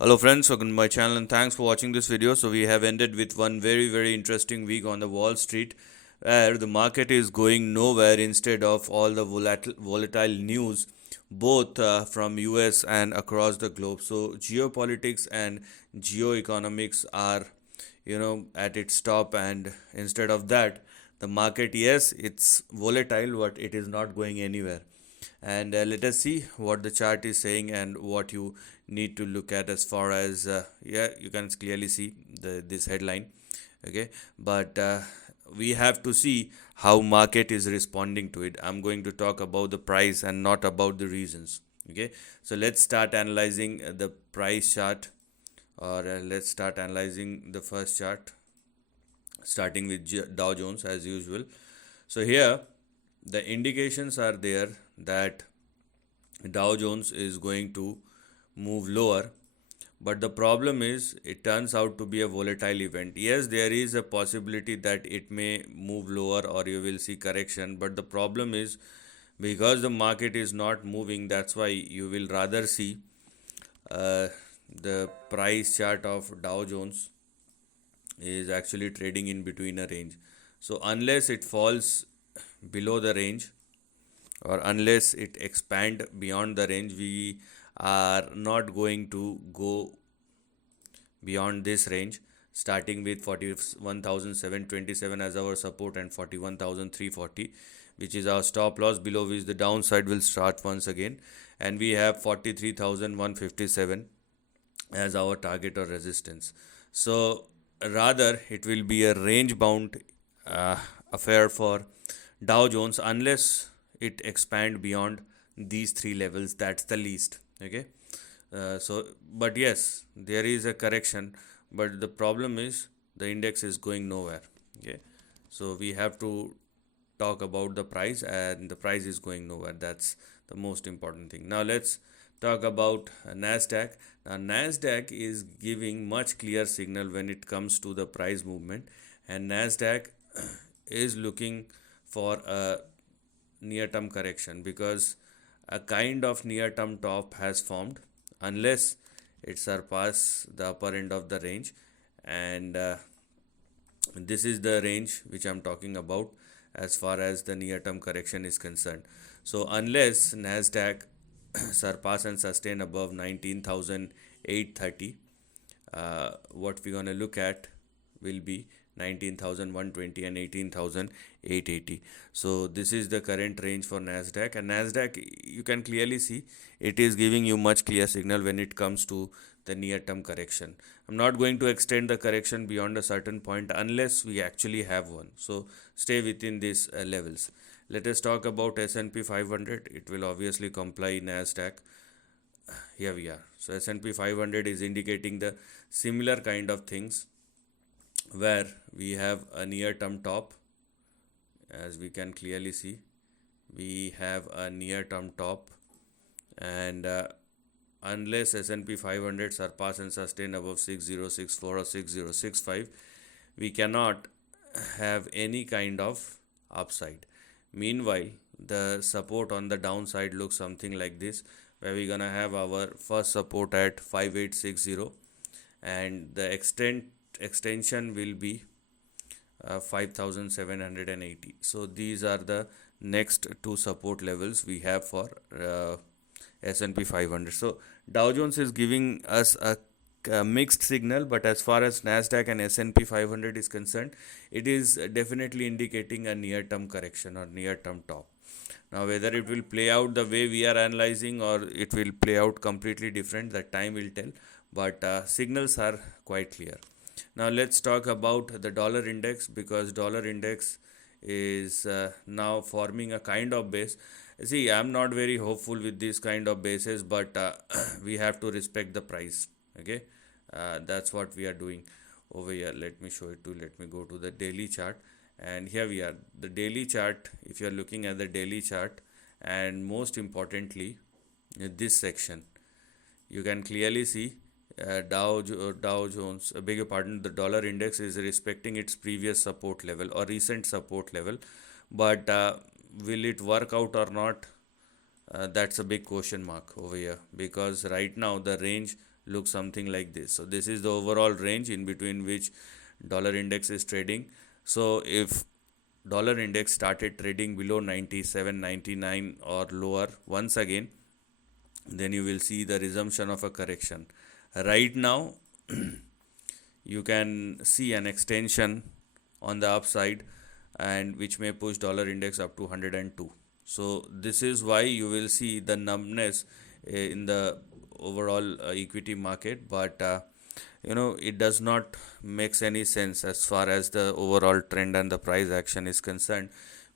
Hello friends, welcome to my channel and thanks for watching this video. So we have ended with one very interesting week on the Wall Street where the market is going nowhere instead of all the volatile news both from US and across the globe. So geopolitics and geoeconomics are at its top, and instead of that the market, yes, it's volatile but it is not going anywhere. And let us see what the chart is saying and what you need to look at as far as you can clearly see this headline. Okay, but we have to see how market is responding to it. I'm going to talk about the price and not about the reasons. Okay, so let's start analyzing the price chart, or let's start analyzing the first chart, starting with Dow Jones as usual. So here the indications are there that Dow Jones is going to move lower, but the problem is it turns out to be a volatile event. Yes, there is a possibility that it may move lower or you will see correction, but the problem is because the market is not moving, that's why you will rather see uh, the price chart of Dow Jones is actually trading in between a range. So unless it falls below the range or unless it expand beyond the range, we are not going to go beyond this range, starting with 41,727 as our support and 41,340 which is our stop loss, below which the downside will start once again, and we have 43,157 as our target or resistance. So rather it will be a range bound affair for Dow Jones unless it expand beyond these three levels. That's the least. Okay, but yes, there is a correction, but the problem is the index is going nowhere. Okay, so we have to talk about the price, and the price is going nowhere. That's the most important thing. Now let's talk about Nasdaq. Now Nasdaq is giving much clear signal when it comes to the price movement, and Nasdaq is looking for a near term correction because a kind of near term top has formed unless it surpasses the upper end of the range, and this is the range which I'm talking about as far as the near term correction is concerned. So unless Nasdaq surpass and sustain above 19,830, what we're going to look at will be 19,120 and 18,880. So this is the current range for Nasdaq, and Nasdaq, you can clearly see it is giving you much clear signal when it comes to the near term correction. I'm not going to extend the correction beyond a certain point unless we actually have one. So stay within these levels. Let us talk about S&P 500. It will obviously comply Nasdaq. Here we are. So S&P 500 is indicating the similar kind of things where we have a near term top. As we can clearly see, we have a near term top, and unless S&P 500 surpass and sustain above 6064 or 6065, we cannot have any kind of upside. Meanwhile, the support on the downside looks something like this, where we're gonna have our first support at 5860, and the extension will be 5780. So these are the next two support levels we have for S&P 500. So Dow Jones is giving us a mixed signal, but as far as Nasdaq and S&P 500 is concerned, it is definitely indicating a near term correction or near term top. Now whether it will play out the way we are analyzing or it will play out completely different, that time will tell, but signals are quite clear. Now let's talk about the dollar index, because dollar index is now forming a kind of base. See, I'm not very hopeful with this kind of bases, but we have to respect the price. Okay, that's what we are doing over here. Let me show it to. Let me go to the daily chart, and here we are. The daily chart. If you are looking at the daily chart, and most importantly, this section, you can clearly see Dow Jones, beg your pardon, the dollar index is respecting its previous support level or recent support level, but will it work out or not? That's a big question mark over here, because right now the range looks something like this. So this is the overall range in between which dollar index is trading. So if dollar index started trading below 97, 99 or lower once again, then you will see the resumption of a correction. Right now, you can see an extension on the upside, and which may push dollar index up to 102. So this is why you will see the numbness in the overall equity market, but it does not makes any sense as far as the overall trend and the price action is concerned,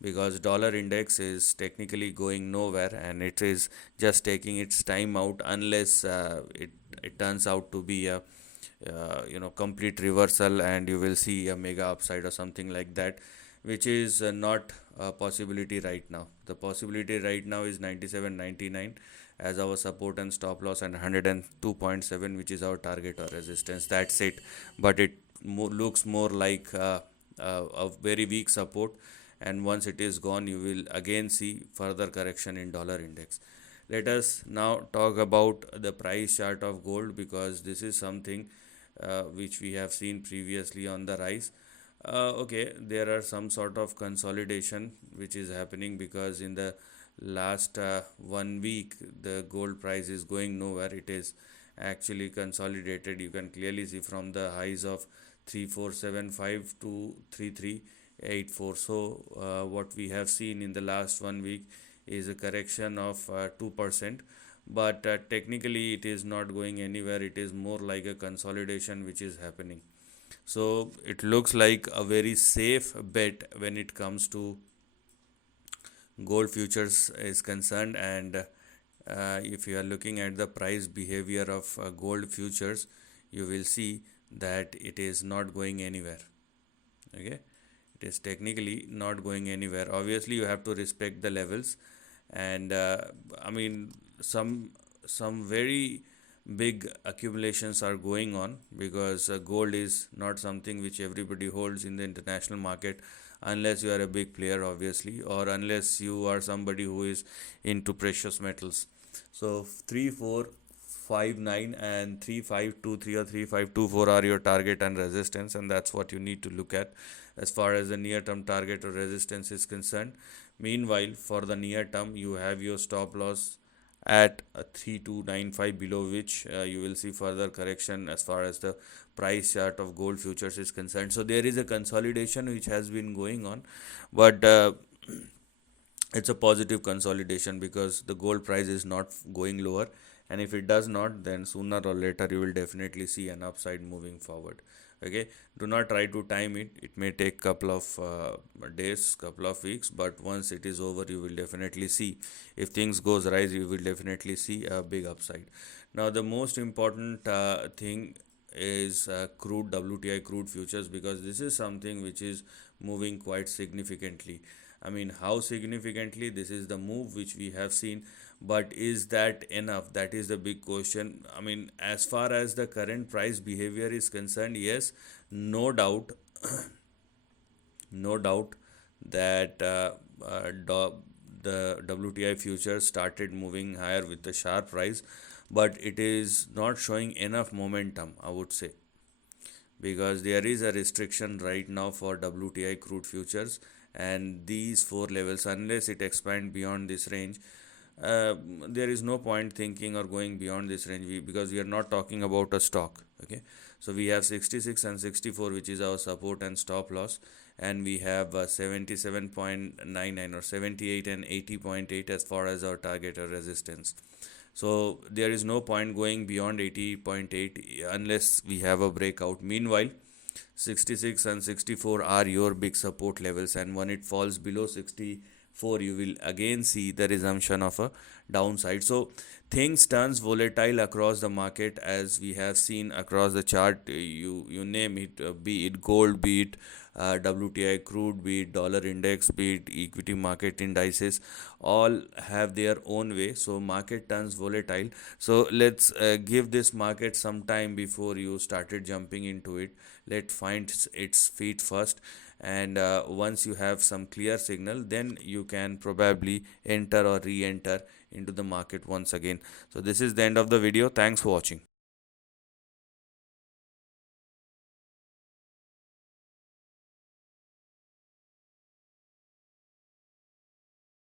because dollar index is technically going nowhere and it is just taking its time out, unless it turns out to be a complete reversal and you will see a mega upside or something like that, which is not a possibility right now. The possibility right now is 97, 99 as our support and stop loss, and 102.7 which is our target or resistance. That's it. But it looks more like a very weak support, and once it is gone you will again see further correction in dollar index. Let us now talk about the price chart of gold, because this is something which we have seen previously on the rise. Okay, there are some sort of consolidation which is happening, because in the last 1 week the gold price is going nowhere. It is actually consolidated. You can clearly see from the highs of 3475 to 3384. So what we have seen in the last 1 week is a correction of 2%, but technically it is not going anywhere. It is more like a consolidation which is happening. So it looks like a very safe bet when it comes to gold futures is concerned. And if you are looking at the price behavior of gold futures, you will see that it is not going anywhere. Okay, it is technically not going anywhere. Obviously you have to respect the levels, and I mean some very big accumulations are going on, because gold is not something which everybody holds in the international market, unless you are a big player obviously, or unless you are somebody who is into precious metals. So 3459 and 3523 or 3524 are your target and resistance, and that's what you need to look at as far as the near term target or resistance is concerned. Meanwhile, for the near term, you have your stop loss at 3295, below which you will see further correction as far as the price chart of gold futures is concerned. So there is a consolidation which has been going on, but it's a positive consolidation, because the gold price is not going lower, and if it does not, then sooner or later you will definitely see an upside moving forward. Okay, do not try to time it. It may take couple of days, couple of weeks, but once it is over you will definitely see, if things goes rise, you will definitely see a big upside. Now the most important thing is crude, WTI crude futures, because this is something which is moving quite significantly. I mean, how significantly? This is the move which we have seen, but is that enough? That is the big question. I mean, as far as the current price behavior is concerned, yes, no doubt, no doubt that the WTI futures started moving higher with the sharp rise, but it is not showing enough momentum, I would say, because there is a restriction right now for WTI crude futures, and these four levels, unless it expand beyond this range, there is no point thinking or going beyond this range, because we are not talking about a stock. Okay, so we have 66 and 64 which is our support and stop loss, and we have 77.99 or 78 and 80.8 as far as our target or resistance. So there is no point going beyond 80.8 unless we have a breakout. Meanwhile, 66 and 64 are your big support levels, and when it falls below 64 you will again see the resumption of a downside. So things turns volatile across the market, as we have seen across the chart. You name it, be it gold, be it WTI crude, be it dollar index, be it equity market indices, all have their own way. So market turns volatile. So let's give this market some time before you started jumping into it. Let find its feet first, and once you have some clear signal, then you can probably enter or re-enter into the market once again. So this is the end of the video. Thanks for watching.